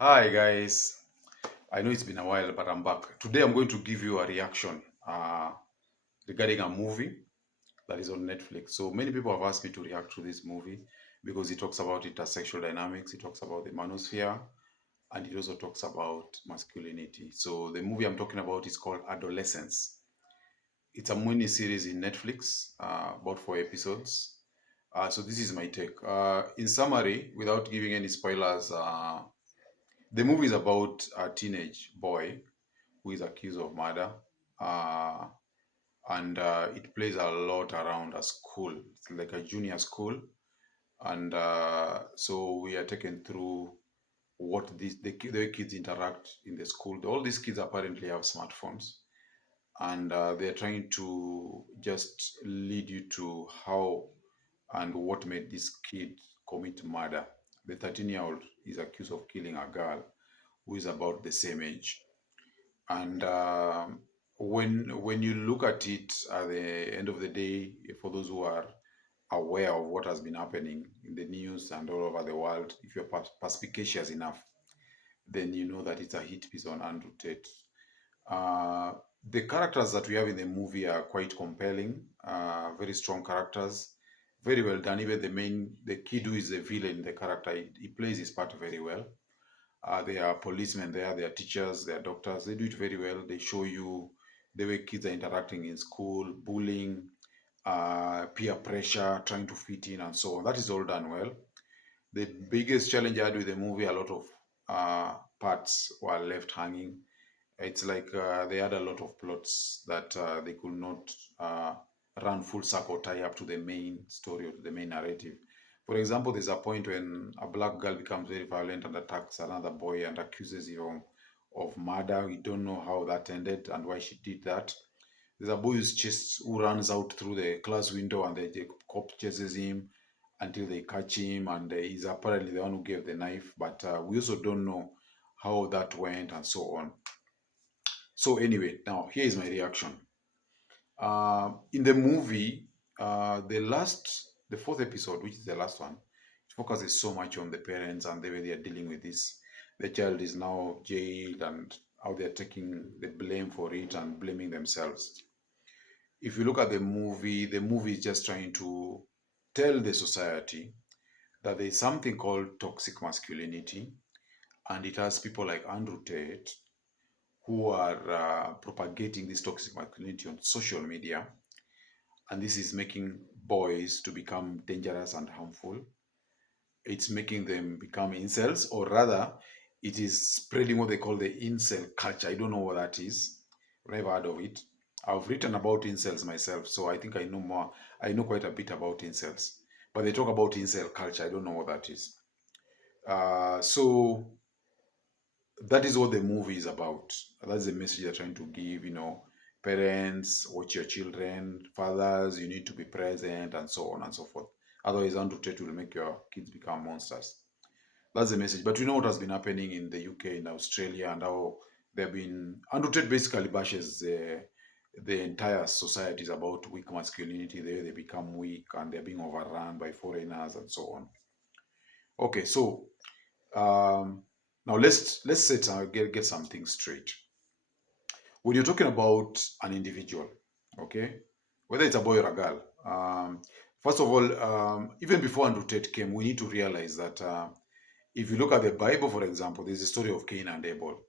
Hi guys, I know it's been a while, but I'm back. Today I'm going to give you a reaction regarding a movie that is on Netflix. So many people have asked me to react to this movie because it talks about intersexual dynamics, it talks about the manosphere, and it also talks about masculinity. So the movie I'm talking about is called Adolescence. It's a mini series in Netflix, about 4 episodes. So this is my take. In summary, without giving any spoilers, the movie is about a teenage boy who is accused of murder. Uh, and it plays a lot around a school. It's like a junior school. And so we are taken through what the way kids interact in the school. All these kids apparently have smartphones. And they're trying to just lead you to how and what made this kid commit murder. The 13-year-old is accused of killing a girl who is about the same age. And when you look at it at the end of the day, for those who are aware of what has been happening in the news and all over the world, if you're perspicacious enough, then you know that it's a hit piece on Andrew Tate. Uh, the characters that we have in the movie are quite compelling, very strong characters, very well done. Even the kid who is the villain, the character, he plays his part very well. There are policemen there, there are teachers, there are doctors. They do it very well. They show you the way kids are interacting in school, bullying, peer pressure, trying to fit in, and so on. That is all done well. The biggest challenge I had with the movie, a lot of parts were left hanging. It's like they had a lot of plots that they could not run full circle, tie up to the main story or to the main narrative. For example, there's a point when a black girl becomes very violent and attacks another boy and accuses him of murder. We don't know how that ended and why she did that. There's a boy who runs out through the class window and the cop chases him until they catch him, and he's apparently the one who gave the knife. But we also don't know how that went and so on. So anyway, now here is my reaction. In the movie, the fourth episode, which is the last one, it focuses so much on the parents and the way they are dealing with this. The child is now jailed and how they are taking the blame for it and blaming themselves. If you look at the movie is just trying to tell the society that there is something called toxic masculinity, and it has people like Andrew Tate who are propagating this toxic masculinity on social media, and this is making boys to become dangerous and harmful. It's making them become incels, or rather, it is spreading what they call the incel culture. I don't know what that is. I've never heard of it. I've written about incels myself, so I think I know more. I know quite a bit about incels. But they talk about incel culture. I don't know what that is. So that is what the movie is about. That's the message they're trying to give. Parents, watch your children. Fathers, you need to be present, and so on and so forth. Otherwise, Andrew Tate will make your kids become monsters. That's the message. But we know what has been happening in the UK, in Australia, and how they've been. Andrew Tate basically bashes the entire society is about weak masculinity. They become weak and they're being overrun by foreigners and so on. Okay, so um, now let's set get something straight. When you're talking about an individual, okay, whether it's a boy or a girl, first of all, even before Andrew Tate came, we need to realize that if you look at the Bible, for example, there's a story of Cain and Abel.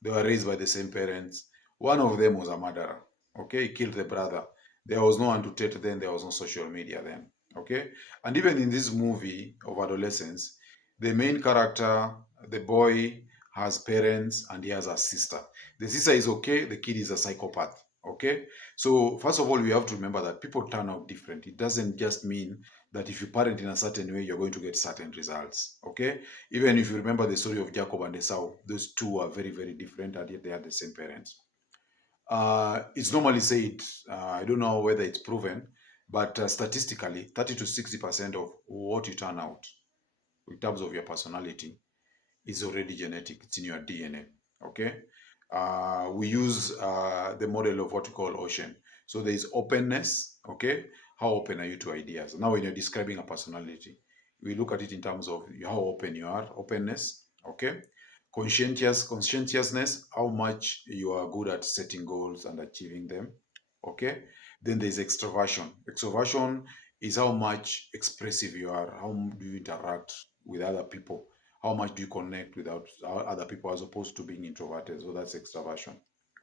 They were raised by the same parents. One of them was a murderer. Okay, he killed the brother. There was no Andrew Tate then. There was no social media then. Okay, and even in this movie of adolescence, the main character, the boy, has parents and he has a sister. The sister is okay. The kid is a psychopath. Okay, so first of all, we have to remember that people turn out different. It doesn't just mean that if you parent in a certain way, you're going to get certain results. Okay, even if you remember the story of Jacob and Esau, those two are very, very different, and yet they had the same parents. It's normally said, I don't know whether it's proven, but statistically, 30 to 60% of what you turn out in terms of your personality is already genetic. It's in your DNA. Okay. We use the model of what we call ocean. So there is openness. Okay. How open are you to ideas? Now, when you're describing a personality, we look at it in terms of how open you are, openness. Okay. Conscientiousness, how much you are good at setting goals and achieving them. Okay. Then there's extroversion. Extroversion is how much expressive you are, how do you interact with other people, how much do you connect with other people as opposed to being introverted. So that's extroversion.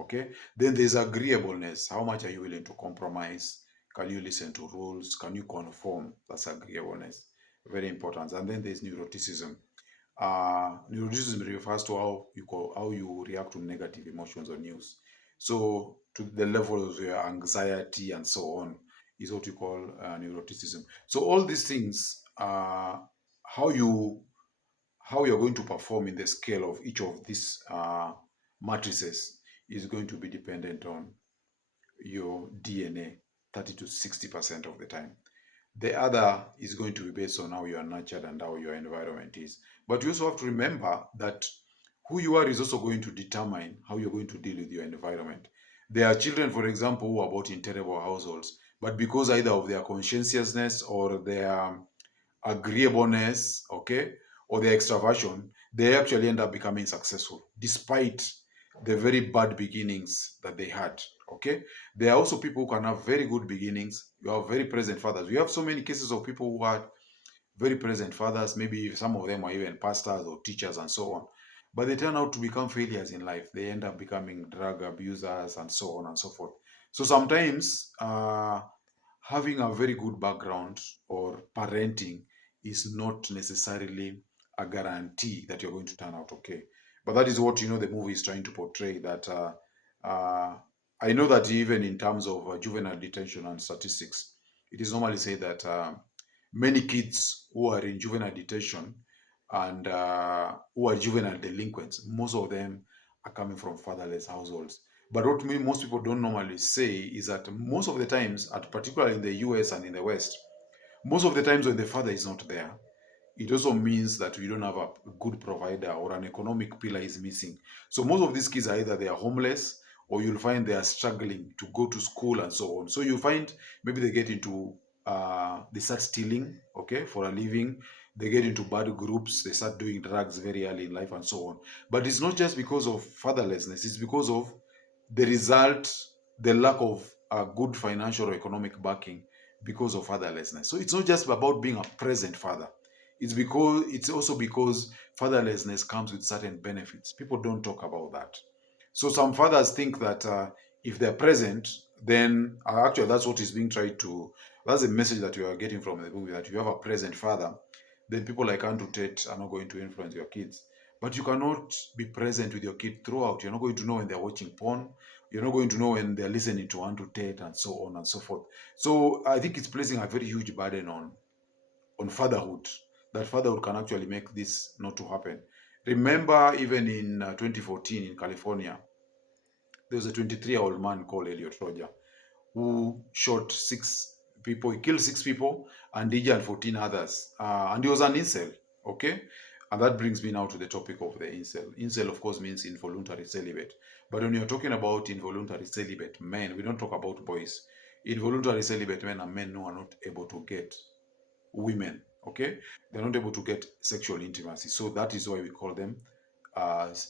Okay. Then there's agreeableness. How much are you willing to compromise? Can you listen to rules? Can you conform? That's agreeableness. Very important. And then there's neuroticism. Neuroticism refers to how you react to negative emotions or news. So to the level of your anxiety and so on is what you call neuroticism. So all these things, how you how you're going to perform in the scale of each of these matrices is going to be dependent on your DNA 30 to 60% of the time. The other is going to be based on how you are nurtured and how your environment is. But you also have to remember that who you are is also going to determine how you're going to deal with your environment. There are children, for example, who are brought in terrible households, but because either of their conscientiousness or their agreeableness, okay, or their extraversion, they actually end up becoming successful despite the very bad beginnings that they had. Okay, there are also people who can have very good beginnings. You have very present fathers. We have so many cases of people who had very present fathers. Maybe some of them are even pastors or teachers and so on. But they turn out to become failures in life. They end up becoming drug abusers and so on and so forth. So sometimes having a very good background or parenting is not necessarily a guarantee that you're going to turn out okay. But that is what the movie is trying to portray. That uh, I know that even in terms of juvenile detention and statistics, it is normally said that many kids who are in juvenile detention and who are juvenile delinquents, most of them are coming from fatherless households. But what most people don't normally say is that most of the times, particularly in the US and in the West, most of the times when the father is not there, it also means that we don't have a good provider or an economic pillar is missing. So most of these kids are either they are homeless or you'll find they are struggling to go to school and so on. So you find maybe they get into they start stealing, okay, for a living. They get into bad groups. They start doing drugs very early in life and so on. But it's not just because of fatherlessness. It's because of the result, the lack of good financial or economic backing because of fatherlessness. So it's not just about being a present father. It's also because fatherlessness comes with certain benefits. People don't talk about that. So some fathers think that if they're present, then actually that's what is being tried to. That's the message that you are getting from the movie, that if you have a present father, then people like Andrew Tate are not going to influence your kids. But you cannot be present with your kid throughout. You're not going to know when they're watching porn. You're not going to know when they're listening to Andrew Tate and so on and so forth. So I think it's placing a very huge burden on fatherhood, that fatherhood can actually make this not to happen. Remember, even in 2014 in California, there was a 23-year-old man called Elliot Roger who shot 6 people. He killed 6 people and injured 14 others. And he was an incel. Okay. And that brings me now to the topic of the incel. Incel, of course, means involuntary celibate. But when you're talking about involuntary celibate men, we don't talk about boys. Involuntary celibate men are men who are not able to get women. Okay, they're not able to get sexual intimacy, so that is why we call them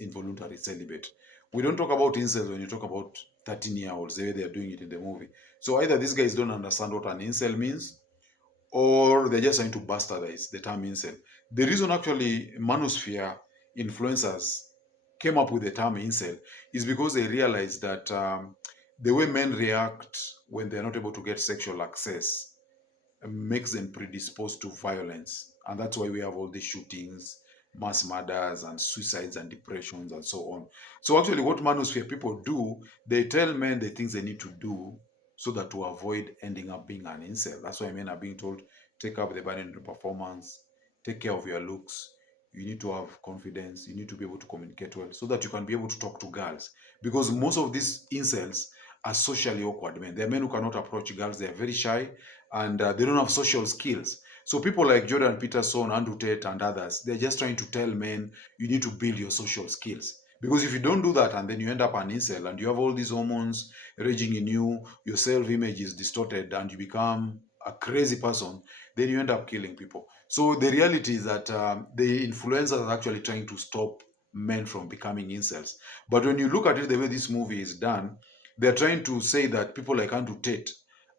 involuntary celibate. We don't talk about incels when you talk about 13-year-olds the way they are doing it in the movie. So either these guys don't understand what an incel means, or they're just trying to bastardize the term incel. The reason actually manosphere influencers came up with the term incel is because they realized that the way men react when they're not able to get sexual access makes them predisposed to violence. And that's why we have all these shootings, mass murders, and suicides, and depressions, and so on. So, actually, what manosphere people do, they tell men the things they need to do so that to avoid ending up being an incel. That's why men are being told take up the burden of performance, take care of your looks. You need to have confidence. You need to be able to communicate well so that you can be able to talk to girls. Because most of these incels are socially awkward men. They're men who cannot approach girls. They're very shy and they don't have social skills. So people like Jordan Peterson, Andrew Tate, and others, they're just trying to tell men you need to build your social skills. Because if you don't do that and then you end up an incel and you have all these hormones raging in you, your self-image is distorted and you become a crazy person, then you end up killing people. So the reality is that the influencers are actually trying to stop men from becoming incels. But when you look at it, the way this movie is done, they're trying to say that people like Andrew Tate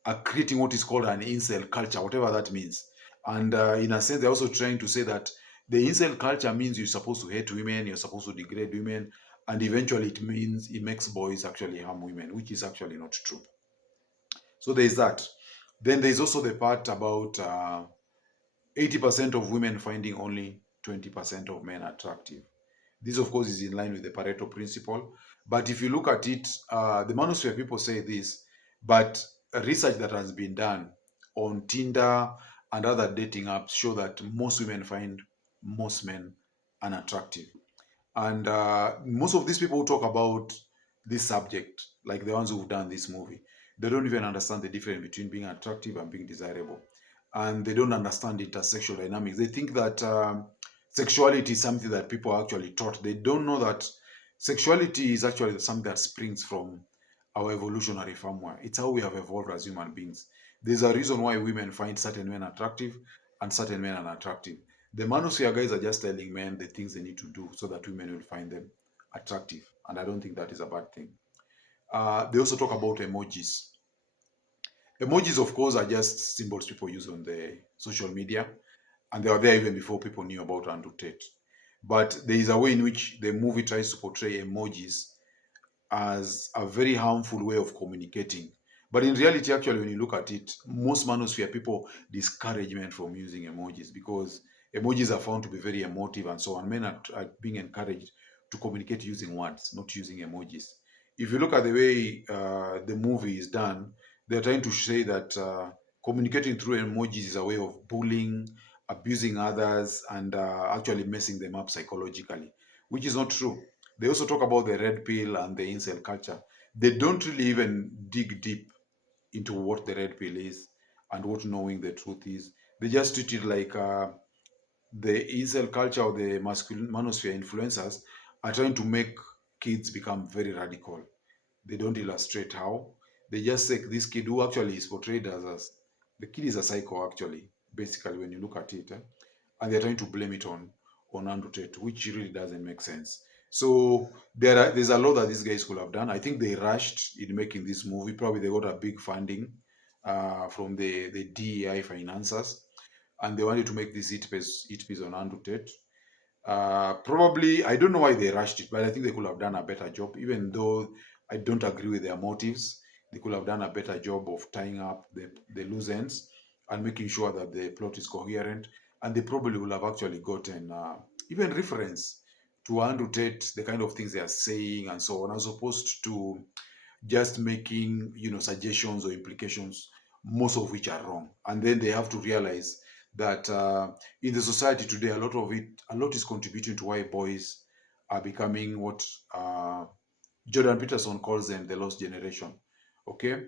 are creating what is called an incel culture, whatever that means. And in a sense, they're also trying to say that the incel culture means you're supposed to hate women, you're supposed to degrade women, and eventually it means it makes boys actually harm women, which is actually not true. So there's that. Then there's also the part about 80% of women finding only 20% of men attractive. This, of course, is in line with the Pareto principle. But if you look at it, the manosphere people say this, but research that has been done on Tinder and other dating apps show that most women find most men unattractive. And most of these people who talk about this subject, like the ones who've done this movie, they don't even understand the difference between being attractive and being desirable. And they don't understand intersexual dynamics. They think that sexuality is something that people are actually taught. They don't know that sexuality is actually something that springs from our evolutionary firmware. It's how we have evolved as human beings. There's a reason why women find certain men attractive and certain men unattractive. The manosphere guys are just telling men the things they need to do so that women will find them attractive. And I don't think that is a bad thing. They also talk about emojis. Emojis, of course, are just symbols people use on the social media, and they were there even before people knew about Andrew Tate. But there is a way in which the movie tries to portray emojis as a very harmful way of communicating. But in reality, actually, when you look at it, most manosphere people discourage men from using emojis because emojis are found to be very emotive and so on. Men are being encouraged to communicate using words, not using emojis. If you look at the way the movie is done, they're trying to say that communicating through emojis is a way of bullying, abusing others, and actually messing them up psychologically, which is not true. They also talk about the red pill and the incel culture. They don't really even dig deep into what the red pill is and what knowing the truth is. They just treat it like the incel culture or the masculine manosphere influencers are trying to make kids become very radical. They don't illustrate how. They just say this kid who actually is portrayed as the kid is a psycho actually, basically when you look at it, and they're trying to blame it on Andrew Tate, which really doesn't make sense. So there's a lot that these guys could have done. I think they rushed in making this movie. Probably they got a big funding from the DEI financiers, and they wanted to make this hit piece on Andrew Tate. Probably, I don't know why they rushed it, but I think they could have done a better job, even though I don't agree with their motives. They could have done a better job of tying up the loose ends and making sure that the plot is coherent. And they probably would have actually gotten even reference to Andrew Tate, the kind of things they are saying and so on, as opposed to just making suggestions or implications, most of which are wrong. And then they have to realize that in the society today, a lot is contributing to why boys are becoming what Jordan Peterson calls them the lost generation. Okay,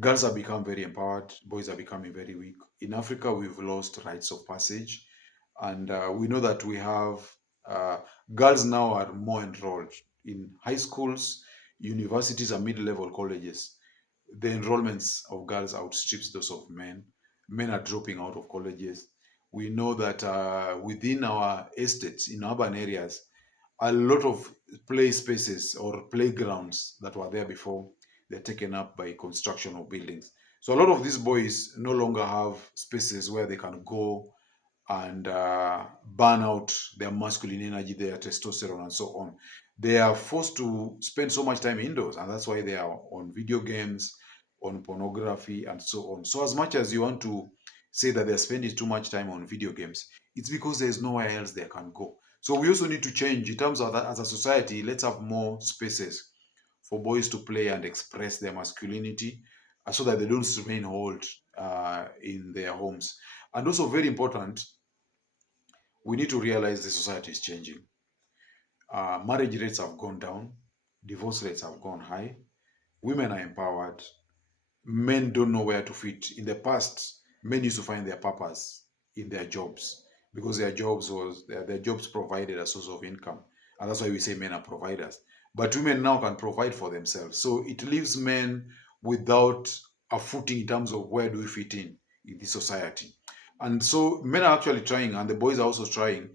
girls have become very empowered, boys are becoming very weak. In Africa, we've lost rites of passage, and we know that we have uh, girls now are more enrolled in high schools, universities, and mid-level colleges. The enrollments of girls outstrips those of men. Men are dropping out of colleges. We know that within our estates, in urban areas, a lot of play spaces or playgrounds that were there before, they're taken up by construction of buildings. So a lot of these boys no longer have spaces where they can go and burn out their masculine energy, their testosterone, and so on. They are forced to spend so much time indoors, and that's why they are on video games, on pornography, and so on. So, as much as you want to say that they're spending too much time on video games, it's because there's nowhere else they can go. So, we also need to change in terms of that as a society. Let's have more spaces for boys to play and express their masculinity so that they don't remain hold in their homes. And also, very important, we need to realize the society is changing. Marriage rates have gone down, divorce rates have gone high, women are empowered, men don't know where to fit. In the past, men used to find their purpose in their jobs because their jobs provided a source of income, and that's why we say men are providers. But women now can provide for themselves, so it leaves men without a footing in terms of where do we fit in the society. And so men are actually trying, and the boys are also trying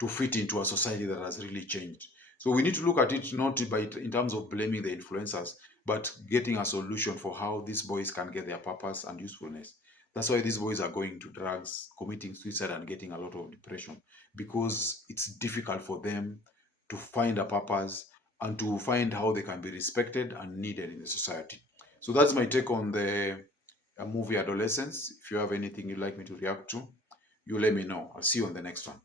to fit into a society that has really changed. So we need to look at it not by in terms of blaming the influencers, but getting a solution for how these boys can get their purpose and usefulness. That's why these boys are going to drugs, committing suicide, and getting a lot of depression, because it's difficult for them to find a purpose and to find how they can be respected and needed in the society. So that's my take on the movie Adolescence. If you have anything you'd like me to react to, you let me know. I'll see you on the next one.